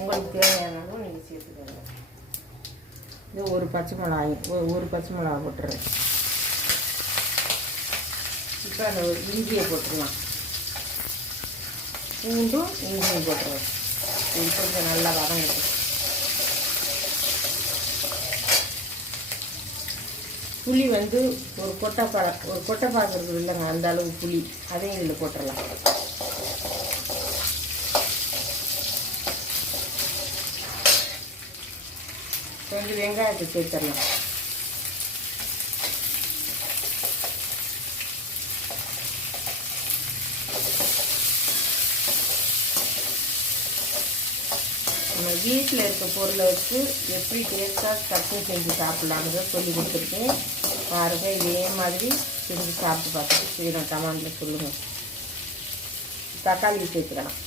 உங்களுக்கு தேவையான அளவு நீங்கள் சேர்த்துக்கோங்க. இது ஒரு பச்சை மிளகா போட்டுறேன். இப்போ அந்த இஞ்சியை போட்டுடலாம். பூண்டும் இஞ்சியும் போட்டுருவேன். இது கொஞ்சம் நல்லா வதங்கிட்டு புளி வந்து ஒரு கொட்டை பார்க்குறது இல்லைங்க, அந்த அளவு புளி அதையும் இதில் போட்டுடலாம். கொஞ்சம் வெங்காயத்தை சேர்த்துடலாம். நம்ம வீட்டில் இருக்க பொருளை வச்சு எப்படி டேஸ்ட்டாக சட்னி செஞ்சு சாப்பிட்லான்னு சொல்லி கொடுத்துருக்கேன். பாருங்க, இதே மாதிரி செஞ்சு சாப்பிட்டு பார்த்துட்டு நான் கமெண்டில் சொல்லுங்கள். தக்காளி சேர்த்துக்கலாம்.